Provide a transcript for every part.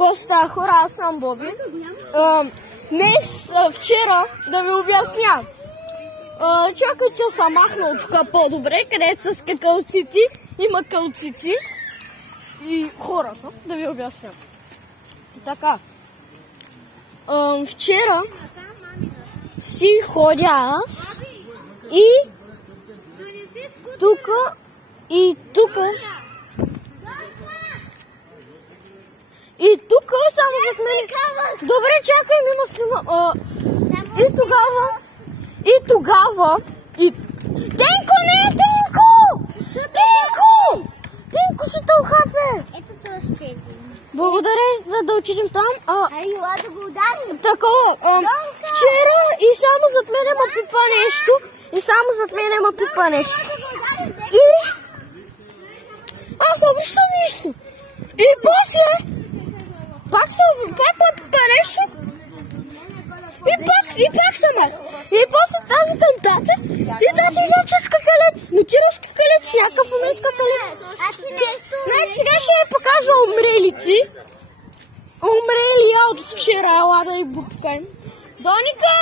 Какво става, хора? Аз съм Боби. Вчера да ви обясня. Чакай, че съм махнал тук по-добре, където са скакалците. Има кълците и хората. Да ви обясня. Така. Вчера си ходя аз и тука и тука. И тук само зад мен. Добре, чакай, има снима. И тогава. Тенко, не е Тенко! Тенко ще те ухапе. Ето това ще е. Благодаря да отидем там. Ела да го ударим. Такова. Вчера и само зад мен ма пипа нещо. И аз обичам нищо. И после пак ме пипа нещо. И пак съм аз. И после тази към тате. И тате вече скакалец. Мотирал скакалец, някакъв умрел скакалец. Значи сега ще я покажа умрелици. Умрелия от вчера. Ела да и букаем. Доника!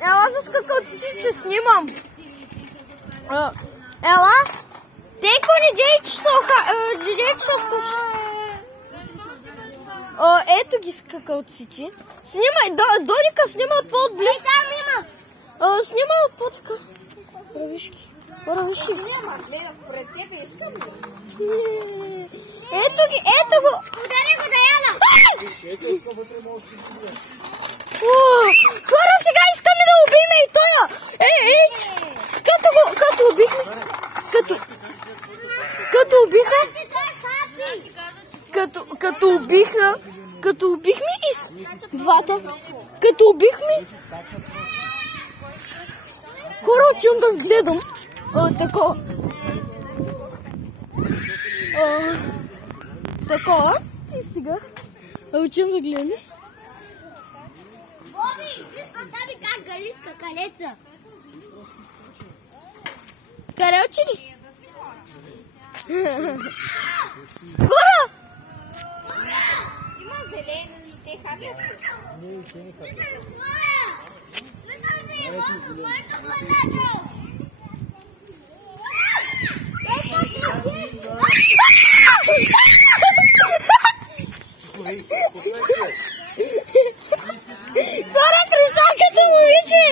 Ела за скакалци, че снимам. Ела! Тенко, не дей, че се скачи. Ето ги скакалците. Снимай, Доника, снимай от по-отблизо. Снимай от по-така. Равишки. Няма, гледам пред тебе, искам ли? Ето го. Удари го, Даяна. Хора, сега искаме да убиме и тоя. Като убихме и с двата. Хора, отивам да гледам. Такова. И сега отивам да гледам. Боби, представи как гали скакалеца. Къде отиди? Хора! Има зелени, те хапят. Хора, крича като момиче!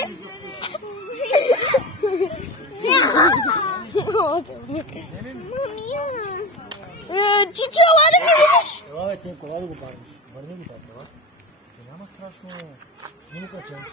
Чичо, ела да ги видиш! Ела, бе, Тенко, ела да го барнеш. Върни го тата, ела. Няма страшно. Не му качем.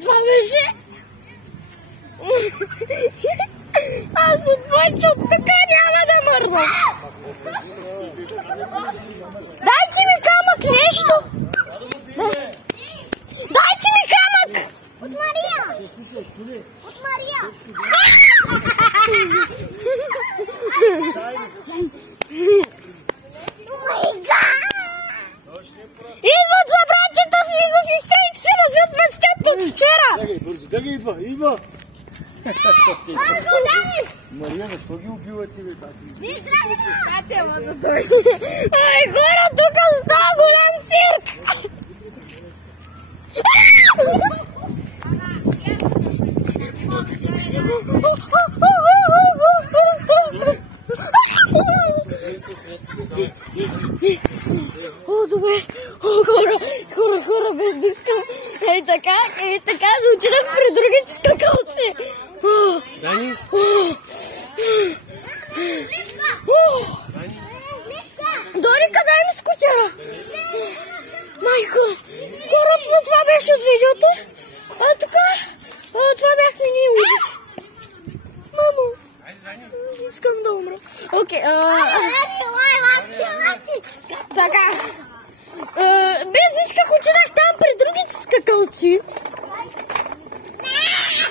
Това беше. Аз отвънче от тук няма да мърдам. Дайте ми камък нещо. Дайте ми камък. От Мария. От Мария. Идват за братята си и за сестрите си, но си отместят от вчера. Чакай, бързо, как идва? Мария, защо ги убивате, бе, тати? Ай, хора, тук става голям цирк. О, добре. Хора, без да искам. Ей така, звучи да при другите скакалци. Дани? Доника, дай ми скутера. Майко, хора, това беше от видеото. Това бяхме ние лудите. Мамо, искам да умра. Окей, така. Без да исках, отидах там при другите скакалци.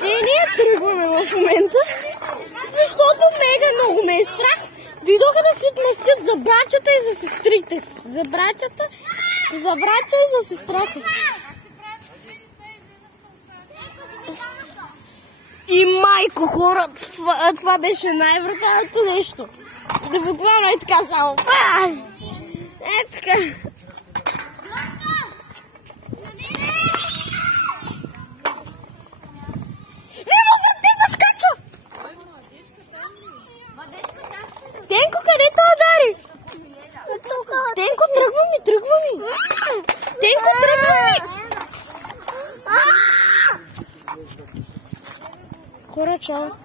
И ние тръгваме в момента, защото мега много ме е страх. Дойдоха да се отмъстят за братята и за сестрите си. За братята, за братя и за сестрата си. И майко хора, това беше най-бруталното нещо. Да буквално е така само. Е така. Тенко, къде те удари? Тенко, тръгва ми. Тенко, тръгва ми. Хора, чао.